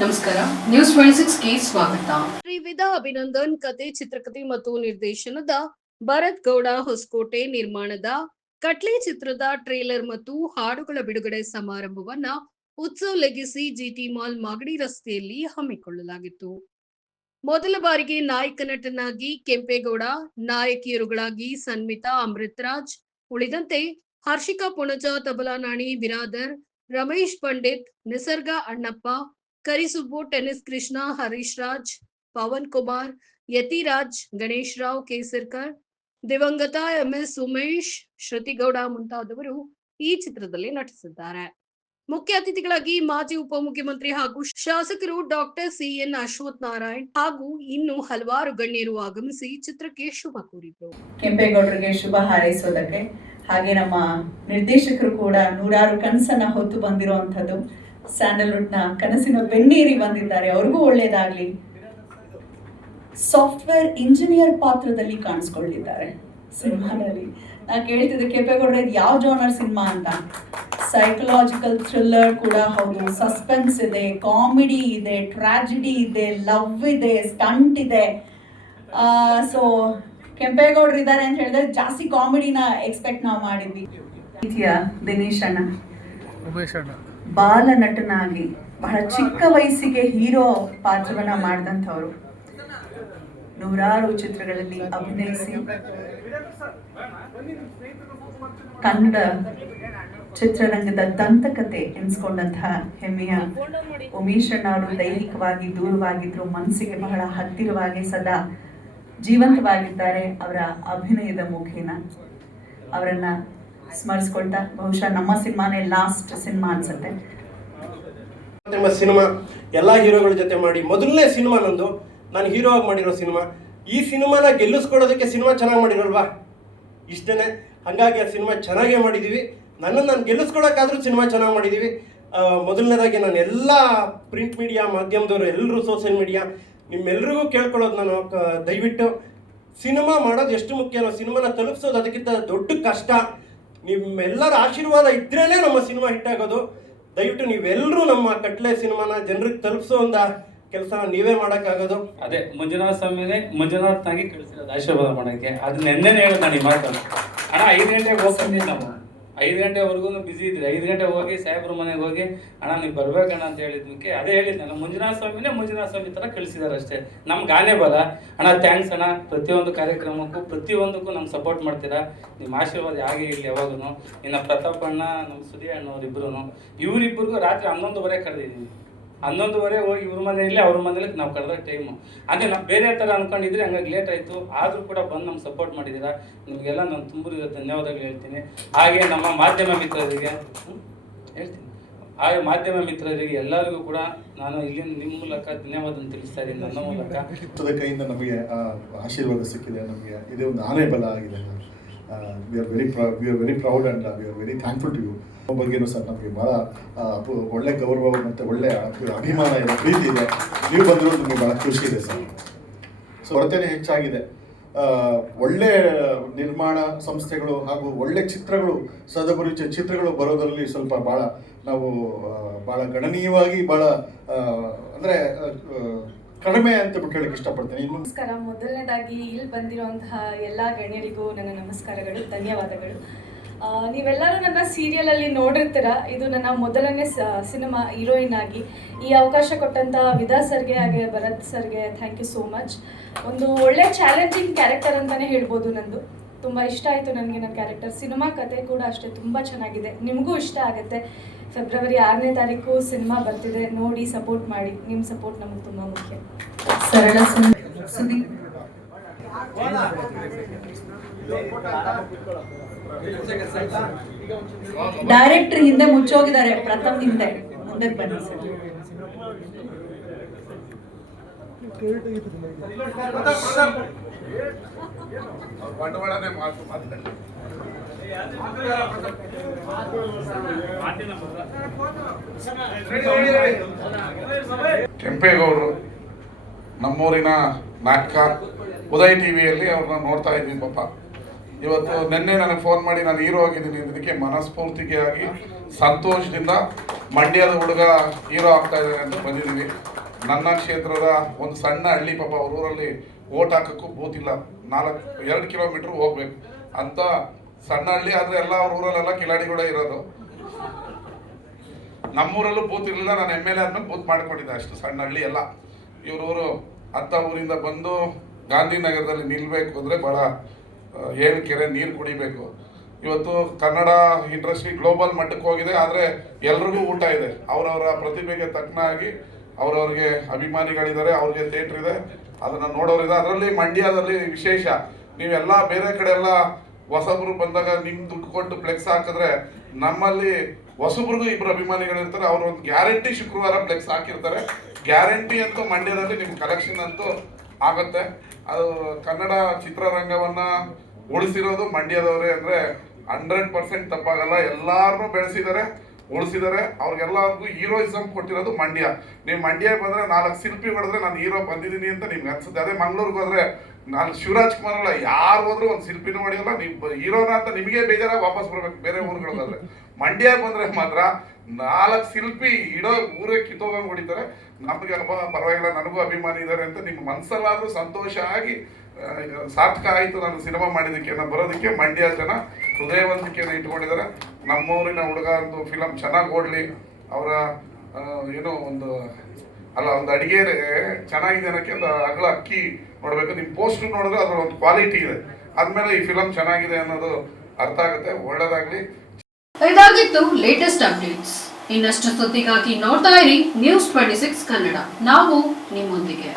ನಮಸ್ಕಾರ, ನ್ಯೂಸ್ 26ಗೆ ಸ್ವಾಗತ. ಶ್ರೀವಿದ ಅಭಿನಂದನ್ ಕತೆ, ಚಿತ್ರಕಥೆ ಮತ್ತು ನಿರ್ದೇಶನದ ಭರತ್ ಗೌಡ ಹೊಸಕೋಟೆ ನಿರ್ಮಾಣದ ಕಟ್ಲೆ ಚಿತ್ರದ ಟ್ರೇಲರ್ ಮತ್ತು ಹಾಡುಗಳ ಬಿಡುಗಡೆ ಸಮಾರಂಭವನ್ನ ಉತ್ಸವ್ ಲೆಗಸಿ ಜಿಟಿ ಮಾಲ್ ಮಾಗಡಿ ರಸ್ತೆಯಲ್ಲಿ ಹಮ್ಮಿಕೊಳ್ಳಲಾಗಿತ್ತು. ಮೊದಲ ಬಾರಿಗೆ ನಾಯಕ ನಟನಾಗಿ ಕೆಂಪೇಗೌಡ, ನಾಯಕಿಯರುಗಳಾಗಿ ಸನ್ಮಿತಾ ಅಮೃತರಾಜ್, ಉಳಿದಂತೆ ಹರ್ಷಿಕಾ ಪುಣಜ, ತಬಲಾ ನಾಣಿ ಬಿರಾದರ್, ರಮೇಶ್ ಪಂಡಿತ್, ನಿಸರ್ಗ ಅಣ್ಣಪ್ಪ, ಕರಿಸುಬ್ಬು, ಟೆನ್ನಿಸ್ ಕೃಷ್ಣ, ಹರೀಶ್ ರಾಜ್, ಪವನ್ ಕುಮಾರ್, ಯತಿರಾಜ್, ಗಣೇಶ್ ರಾವ್ ಕೇಸರ್ಕರ್, ದಿವಂಗತ ಎಂಎಸ್ ಉಮೇಶ್, ಶ್ರುತಿಗೌಡ ಮುಂತಾದವರು ಈ ಚಿತ್ರದಲ್ಲಿ ನಟಿಸಿದ್ದಾರೆ. ಮುಖ್ಯ ಅತಿಥಿಗಳಾಗಿ ಮಾಜಿ ಉಪಮುಖ್ಯಮಂತ್ರಿ ಹಾಗೂ ಶಾಸಕರು ಡಾಕ್ಟರ್ ಸಿಎನ್ ಅಶ್ವಥ್ ನಾರಾಯಣ್ ಹಾಗೂ ಇನ್ನು ಹಲವಾರು ಗಣ್ಯರು ಆಗಮಿಸಿ ಚಿತ್ರಕ್ಕೆ ಶುಭ ಕೋರಿದರು. ಕೆಂಪೇಗೌಡರಿಗೆ ಶುಭ ಹಾರೈಸೋದಕ್ಕೆ, ಹಾಗೆ ನಮ್ಮ ನಿರ್ದೇಶಕರು ಕೂಡ ನೂರಾರು ಕನಸನ್ನ ಹೊತ್ತು ಬಂದಿರುವಂಥದ್ದು, ಸ್ಯಾಂಡಲ್ವುಡ್ನ ಕನಸಿನ ಬೆನ್ನೇರಿ ಬಂದಿದ್ದಾರೆ, ಅವ್ರಿಗೂ ಒಳ್ಳೇದಾಗ್ಲಿ. ಸಾಫ್ಟ್ವೇರ್ ಇಂಜಿನಿಯರ್ ಪಾತ್ರದಲ್ಲಿ ಕಾಣಿಸ್ಕೊಂಡಿದ್ದಾರೆ ಸಿನಿಮಾದಲ್ಲಿ. ನಾ ಕೇಳ್ತಿದ್ದೆ ಕೆಂಪೇಗೌಡರ ಯಾವ ಜಾನರ್ ಸಿನಿಮಾ ಅಂತ. ಸೈಕಲಾಜಿಕಲ್ ಥ್ರಿಲ್ಲರ್ ಕೂಡ ಹೌದು, ಸಸ್ಪೆನ್ಸ್ ಇದೆ, ಕಾಮಿಡಿ ಇದೆ, ಟ್ರಾಜಿಡಿ ಇದೆ, ಲವ್ ಇದೆ, ಸ್ಟಂಟ್ ಇದೆ. ಸೊ ಕೆಂಪೇಗೌಡರು ಇದ್ದಾರೆ ಅಂತ ಹೇಳಿದ್ರೆ ಜಾಸ್ತಿ ಕಾಮಿಡಿನ ಎಕ್ಸ್ಪೆಕ್ಟ್ ನಾವು ಮಾಡಿದ್ವಿ. ದಿನೇಶ್ ಅಣ್ಣ ಬಾಲ ನಟನಾಗಿ ಬಹಳ ಚಿಕ್ಕ ವಯಸ್ಸಿಗೆ ಹೀರೋ ಪಾತ್ರವನ್ನ ಮಾಡಿದಂಥವ್ರು, ನೂರಾರು ಚಿತ್ರಗಳಲ್ಲಿ ಅಭಿನಯಿಸಿ ಕನ್ನಡ ಚಿತ್ರರಂಗದ ದಂತಕತೆ ಎನಿಸ್ಕೊಂಡಂತಹ ಹೆಮ್ಮೆಯ ಉಮೇಶ್ ಅಣ್ಣ ಅವರು ದೈಹಿಕವಾಗಿ ದೂರವಾಗಿದ್ರು, ಮನಸ್ಸಿಗೆ ಬಹಳ ಹತ್ತಿರವಾಗಿ ಸದಾ ಜೀವಂತವಾಗಿದ್ದಾರೆ. ಅವರ ಅಭಿನಯದ ಮುಖೇನ ಅವರನ್ನ ಸ್ಮರಿಸ್ಕೊಳ್ತಾ, ಬಹುಶಃ ನಮ್ಮ ಸಿನಿಮಾನೇ ಲಾಸ್ಟ್ ಸಿನಿಮಾ ಅನ್ಸುತ್ತೆ. ಸಿನಿಮಾ ಎಲ್ಲ ಹೀರೋಗಳ ಜೊತೆ ಮಾಡಿ ಮೊದಲನೇ ಸಿನಿಮಾ ನಂದು, ನಾನು ಹೀರೋ ಆಗಿ ಮಾಡಿರೋ ಸಿನಿಮಾ. ಈ ಸಿನಿಮಾನ ಗೆಲ್ಲಿಸ್ಕೊಡೋದಕ್ಕೆ ಸಿನಿಮಾ ಚೆನ್ನಾಗಿ ಮಾಡಿರಲ್ವಾ, ಇಷ್ಟೇ. ಹಾಗಾಗಿ ಆ ಸಿನಿಮಾ ಚೆನ್ನಾಗೇ ಮಾಡಿದ್ದೀವಿ. ನನ್ನನ್ನು ನಾನು ಗೆಲ್ಲಿಸ್ಕೊಳಕ್ಕಾದ್ರೂ ಸಿನಿಮಾ ಚೆನ್ನಾಗಿ ಮಾಡಿದ್ದೀವಿ. ಮೊದಲನೇದಾಗಿ ನಾನು ಎಲ್ಲ ಪ್ರಿಂಟ್ ಮೀಡಿಯಾ ಮಾಧ್ಯಮದವರು, ಎಲ್ಲರೂ ಸೋಷಿಯಲ್ ಮೀಡಿಯಾ, ನಿಮ್ಮೆಲ್ಲರಿಗೂ ಕೇಳ್ಕೊಳ್ಳೋದು ನಾನು, ದಯವಿಟ್ಟು ಸಿನಿಮಾ ಮಾಡೋದು ಎಷ್ಟು ಮುಖ್ಯನೋ ಸಿನಿಮಾನ ತಲುಪಿಸೋದು ಅದಕ್ಕಿಂತ ದೊಡ್ಡ ಕಷ್ಟ. ನಿಮ್ಮೆಲ್ಲರ ಆಶೀರ್ವಾದ ಇದ್ರೇ ನಮ್ಮ ಸಿನಿಮಾ ಹಿಟ್ಟಾಗೋದು. ದಯವಿಟ್ಟು ನೀವೆಲ್ಲರೂ ನಮ್ಮ ಕಟ್ಲೆ ಸಿನಿಮಾನ ಜನರಿಗೆ ತಲುಪಿಸೋ ಒಂದು ಕೆಲಸ ನೀವೇ ಮಾಡೋಕ್ಕಾಗೋದು. ಅದೇ ಮಂಜುನಾಥ್ ಸ್ವಾಮಿನೇ ಮಂಜುನಾಥ್ನಾಗಿ ಕಳಿಸಿರೋದು ಆಶೀರ್ವಾದ ಮಾಡೋಕ್ಕೆ. ಅದು ನೆನ್ನೆನೇ ಹೇಳೋದು ನಾನು ಈ ಮಾತನ್ನು. ಅಣ್ಣ 5 ಗಂಟೆಗೆ ಹೋಗ್ತೀನಿ, ನಾವು 5 ಗಂಟೆವರೆಗೂ ಬಿಸಿ ಇದ್ರಿ. 5 ಗಂಟೆಗೆ ಹೋಗಿ ಸಾಹೇಬ್ರ ಮನೆಗೆ ಹೋಗಿ ಅಣ್ಣ ನೀವು ಬರ್ಬೇಕಣ್ಣ ಅಂತ ಹೇಳಿದ್ಮಕ್ಕೆ ಅದೇ ಹೇಳಿದ್ದೆ ನಾನು, ಮಂಜುನಾಥ್ ಸ್ವಾಮಿನೇ ಮಂಜುನಾಥ್ ಸ್ವಾಮಿ ಥರ ಕಳಿಸಿದ್ದಾರೆ ಅಷ್ಟೇ. ನಮ್ಗೆ ಗಾನೇ ಬಲ. ಅಣ್ಣ ಥ್ಯಾಂಕ್ಸ್ ಅಣ್ಣ, ಪ್ರತಿಯೊಂದು ಕಾರ್ಯಕ್ರಮಕ್ಕೂ ಪ್ರತಿಯೊಂದಕ್ಕೂ ನಮ್ಗೆ ಸಪೋರ್ಟ್ ಮಾಡ್ತೀರಾ. ನಿಮ್ಮ ಆಶೀರ್ವಾದ ಹಾಗೆ ಇಲ್ಲಿ ಯಾವಾಗೂ. ಇನ್ನು ಪ್ರತಾಪ್ ಅಣ್ಣ, ನಮ್ಮ ಸುದಿ ಅಣ್ಣವ್ರಿಬ್ರು, ಇವರಿಬ್ಬರಿಗೂ ರಾತ್ರಿ 11:30 ಕರೆದಿದ್ದೀವಿ. 11:30 ಹೋಗಿ ಇವ್ರ ಮನೆಯಲ್ಲಿ ಅವ್ರ ಮನೇಲಿ ನಾವು ಕಳೆದ ಟೈಮು. ಅಂದರೆ ನಾವು ಬೇರೆ ಥರ ಅಂದ್ಕೊಂಡಿದ್ರೆ ಹಂಗಾಗಿ ಲೇಟ್ ಆಯಿತು. ಆದರೂ ಕೂಡ ಬಂದು ನಮ್ಗೆ ಸಪೋರ್ಟ್ ಮಾಡಿದ್ದೀರಾ. ನಿಮಗೆಲ್ಲ ನಾನು ತುಂಬಿದ ಧನ್ಯವಾದಗಳು ಹೇಳ್ತೀನಿ. ಹಾಗೆ ನಮ್ಮ ಮಾಧ್ಯಮ ಮಿತ್ರರಿಗೆ ಹೇಳ್ತೀನಿ, ಹಾಗೆ ಮಾಧ್ಯಮ ಮಿತ್ರರಿಗೆ ಎಲ್ಲರಿಗೂ ಕೂಡ ನಾನು ಇಲ್ಲಿಂದ ನಿಮ್ಮ ಮೂಲಕ ಧನ್ಯವಾದ ತಿಳಿಸ್ತಾ ಇದ್ದೀನಿ. ನನ್ನ ಮೂಲಕ ಕೈಯಿಂದ ನಮಗೆ ಆಶೀರ್ವಾದ ಸಿಕ್ಕಿದೆ. ನಮಗೆ ಇದೇ ಒಂದು ಆನೆ ಬಲ ಆಗಿದೆ. We are very proud and we are very thankful to you. ಬಗ್ಗೆನೂ ಸರ್ ನಮಗೆ ಭಾಳ ಒಳ್ಳೆ ಗೌರವ ಮತ್ತು ಒಳ್ಳೆ ಅಭಿಮಾನ ಇದೆ, ಪ್ರೀತಿ ಇದೆ. ನೀವು ಬಂದಿರೋದು ನಮಗೆ ಭಾಳ ಖುಷಿ ಇದೆ ಸರ್. ಸೊ ಕೊರತೆನೇ ಹೆಚ್ಚಾಗಿದೆ. ಒಳ್ಳೆ ನಿರ್ಮಾಣ ಸಂಸ್ಥೆಗಳು ಹಾಗೂ ಒಳ್ಳೆ ಚಿತ್ರಗಳು, ಸದಭಿರುಚಿಯ ಚಿತ್ರಗಳು ಬರೋದರಲ್ಲಿ ಸ್ವಲ್ಪ ನಾವು ಭಾಳ ಗಣನೀಯವಾಗಿ ಅಂದರೆ ಕಡಿಮೆ ಅಂತ ಬಿಟ್ಟು ಹೇಳಕ್ಕೆ ಇಷ್ಟಪಡ್ತೀನಿ. ನಮಸ್ಕಾರ. ಮೊದಲನೇದಾಗಿ ಇಲ್ಲಿ ಬಂದಿರುವಂತಹ ಎಲ್ಲ ಗಣ್ಯರಿಗೂ ನನ್ನ ನಮಸ್ಕಾರಗಳು, ಧನ್ಯವಾದಗಳು. ನೀವೆಲ್ಲರೂ ನನ್ನ ಸೀರಿಯಲಲ್ಲಿ ನೋಡಿರ್ತೀರ. ಇದು ನನ್ನ ಮೊದಲನೇ ಸಿನಿಮಾ ಹೀರೋಯಿನ್ ಆಗಿ. ಈ ಅವಕಾಶ ಕೊಟ್ಟಂಥ ವಿದಾ ಸರ್ಗೆ ಹಾಗೆ ಭರತ್ ಸರ್ಗೆ ಥ್ಯಾಂಕ್ ಯು ಸೋ ಮಚ್. ಒಂದು ಒಳ್ಳೆ ಚಾಲೆಂಜಿಂಗ್ ಕ್ಯಾರೆಕ್ಟರ್ ಅಂತಲೇ ಹೇಳ್ಬೋದು. ನಂದು ತುಂಬ ಇಷ್ಟ ಆಯಿತು ನನಗೆ ನನ್ನ ಕ್ಯಾರೆಕ್ಟರ್. ಸಿನಿಮಾ ಕತೆ ಕೂಡ ಅಷ್ಟೇ ತುಂಬ ಚೆನ್ನಾಗಿದೆ, ನಿಮಗೂ ಇಷ್ಟ ಆಗುತ್ತೆ. ಫೆಬ್ರವರಿ 6ನೇ ತಾರೀಕು ಸಿನಿಮಾ ಬರ್ತಿದೆ, ನೋಡಿ ಸಪೋರ್ಟ್ ಮಾಡಿ. ನಿಮ್ಮ ಸಪೋರ್ಟ್ ನಮಗೆ ತುಂಬ ಮುಖ್ಯ. ಸರಳ ಸುದ್ದಿ. ಡೈರೆಕ್ಟರ್ ಹಿಂದೆ ಮುಚ್ಚೋಗಿದ್ದಾರೆ, ಪ್ರಥಮ್ ಹಿಂದೆ ಮುಂದೆ ಬನ್ನಿ ಸರ್. ಕೆಂಪೇಗೌಡರು ನಮ್ಮೂರಿನ ನಾಟಕ ಉದಯ್ ಟಿವಿಯಲ್ಲಿ ಅವ್ರನ್ನ ನೋಡ್ತಾ ಇದ್ವಿ. ಪಾಪ ಇವತ್ತು ನಿನ್ನೆ ನನಗೆ ಫೋನ್ ಮಾಡಿ ನಾನು ಹೀರೋ ಆಗಿದ್ದೀನಿ ಇದಕ್ಕೆ ಮನಸ್ಫೂರ್ತಿಗೆ ಆಗಿ ಸಂತೋಷದಿಂದ ಮಂಡ್ಯದ ಹುಡುಗ ಹೀರೋ ಆಗ್ತಾ ಇದ್ದಾರೆ ಅಂತ ಬಂದಿದ್ದೀವಿ. ನನ್ನ ಕ್ಷೇತ್ರದ ಒಂದು ಸಣ್ಣ ಹಳ್ಳಿ, ಪಾಪ ಅವ್ರ ಊರಲ್ಲಿ ಓಟ್ ಹಾಕಕ್ಕೂ ಬೂತ್ ಇಲ್ಲ, 2 ಕಿಲೋಮೀಟರ್ ಹೋಗ್ಬೇಕು ಅಂತ ಸಣ್ಣ ಹಳ್ಳಿ. ಆದರೆ ಎಲ್ಲ ಅವ್ರ ಊರಲ್ಲೆಲ್ಲ ಕಿಲಾಡಿಗಳೇ ಇರೋದು. ನಮ್ಮೂರಲ್ಲೂ ಬೂತ್ ಇರಲಿಲ್ಲ, ನಾನು MLA ಆದ್ಮೇಲೆ ಬೂತ್ ಮಾಡ್ಕೊಂಡಿದ್ದೆ. ಅಷ್ಟು ಸಣ್ಣ ಹಳ್ಳಿ ಎಲ್ಲ. ಇವ್ರೂರು ಅತ್ತ ಊರಿಂದ ಬಂದು ಗಾಂಧಿನಗರದಲ್ಲಿ ನಿಲ್ಲಬೇಕು ಅಂದರೆ ಭಾಳ 7 ಕೆರೆ ನೀರು ಕುಡಿಬೇಕು. ಇವತ್ತು ಕನ್ನಡ ಇಂಡಸ್ಟ್ರಿ ಗ್ಲೋಬಲ್ ಮಟ್ಟಕ್ಕೆ ಹೋಗಿದೆ, ಆದರೆ ಎಲ್ರಿಗೂ ಊಟ ಇದೆ. ಅವರವರ ಪ್ರತಿಭೆಗೆ ತಕ್ಕನಾಗಿ ಅವರವ್ರಿಗೆ ಅಭಿಮಾನಿಗಳಿದ್ದಾರೆ, ಅವ್ರಿಗೆ ಥಿಯೇಟ್ರ್ ಇದೆ, ಅದನ್ನು ನೋಡೋರಿದೆ. ಅದರಲ್ಲಿ ಮಂಡ್ಯದಲ್ಲಿ ವಿಶೇಷ, ನೀವೆಲ್ಲ ಬೇರೆ ಕಡೆ ಎಲ್ಲ ಹೊಸಬ್ರು ಬಂದಾಗ ನಿಮ್ಮ ದುಡ್ಡು ಕೊಟ್ಟು ಫ್ಲೆಕ್ಸ್ ಹಾಕಿದ್ರೆ, ನಮ್ಮಲ್ಲಿ ಹೊಸಬ್ರಿಗೂ 2 ಅಭಿಮಾನಿಗಳಿರ್ತಾರೆ. ಅವರು ಒಂದು ಗ್ಯಾರಂಟಿ ಶುಕ್ರವಾರ ಫ್ಲೆಕ್ಸ್ ಹಾಕಿರ್ತಾರೆ. ಗ್ಯಾರಂಟಿ ಅಂತೂ ಮಂಡ್ಯದಲ್ಲಿ ನಿಮ್ಮ ಕಲೆಕ್ಷನ್ ಅಂತೂ ಆಗುತ್ತೆ. ಅದು ಕನ್ನಡ ಚಿತ್ರರಂಗವನ್ನು ಉಳಿಸಿರೋದು ಮಂಡ್ಯದವರೇ ಅಂದರೆ 100% ತಪ್ಪಾಗಲ್ಲ. ಎಲ್ಲಾರನ್ನೂ ಬೆಳೆಸಿದ್ದಾರೆ, ಉಳಿಸಿದ್ದಾರೆ. ಅವ್ರಿಗೆಲ್ಲರಿಗೂ ಹೀರೋಯಿಸಮ್ ಕೊಟ್ಟಿರೋದು ಮಂಡ್ಯ. ನೀವು ಮಂಡ್ಯ ಬಂದರೆ 4 ಶಿಲ್ಪಿ ಹೊಡೆದ್ರೆ ನಾನು ಹೀರೋ ಬಂದಿದ್ದೀನಿ ಅಂತ ನಿಮ್ಗೆ ಅನ್ಸುತ್ತೆ. ಅದೇ ಮಂಗ್ಳೂರ್ಗೆ ಹೋದ್ರೆ ನಾನು ಶಿವರಾಜ್ ಕುಮಾರ್ ಅಲ್ಲ, ಯಾರು ಹೋದ್ರೂ ಒಂದು ಶಿಲ್ಪಿನೂ ಹೊಡೆಯಲ್ಲ, ನೀವು ಹೀರೋನ ಅಂತ ನಿಮಗೆ ಬೇಜಾರಾಗಿ ವಾಪಸ್ ಬರ್ಬೇಕು ಬೇರೆ ಊರುಗಳಾದ್ರೆ. ಮಂಡ್ಯ ಬಂದರೆ ಮಾತ್ರ 4 ಶಿಲ್ಪಿ ಇಡೋ ಊರೇ ಕಿತ್ತೋಗಂಗೆ ಹೊಡಿತಾರೆ. ನಮಗೆ ಪರವಾಗಿಲ್ಲ, ನನಗೂ ಅಭಿಮಾನಿ ಇದ್ದಾರೆ ಅಂತ ನಿಮ್ಮ ಮನಸ್ಸಲ್ಲಾದರೂ ಸಂತೋಷ ಆಗಿ ಸಾರ್ಥಕ ಆಯಿತು ನಾನು ಸಿನಿಮಾ ಮಾಡಿದ್ದಕ್ಕೆ ಅನ್ನೋ ಬರೋದಕ್ಕೆ ಮಂಡ್ಯ ಜನ ಹೃದಯವಂತಿಕೆಯನ್ನು ಇಟ್ಕೊಂಡಿದ್ದಾರೆ. ನಮ್ಮೂರಿನ ಹುಡುಗ ಒಂದು ಫಿಲಮ್ ಚೆನ್ನಾಗಿ ಓಡಲಿ, ಅವರ ಏನೋ ಒಂದು ಅಡುಗೆ ಚೆನ್ನಾಗಿದೆ ಅನ್ನೋಕ್ಕೆ ಒಂದು ಅಗಲ ಅಕ್ಕಿ ನೋಡಬೇಕು. ನಿಮ್ಮ ಪೋಸ್ಟರ್ ನೋಡಿದ್ರೆ ಅದರ ಒಂದು ಕ್ವಾಲಿಟಿ ಇದೆ, ಆದಮೇಲೆ ಈ ಫಿಲಮ್ ಚೆನ್ನಾಗಿದೆ ಅನ್ನೋದು ಅರ್ಥ ಆಗುತ್ತೆ. ಒಳ್ಳೆಯದಾಗಲಿ. ಇದಾಗಿತ್ತು ಲೇಟೆಸ್ಟ್ ಅಪ್ಡೇಟ್ಸ್. ಇನ್ನಷ್ಟು ಸುದ್ದಿಗಾಗಿ ನೋಡ್ತಾ ಇರಿ News 26 ಕನ್ನಡ. ನಾವು ನಿಮ್ಮೊಂದಿಗೆ.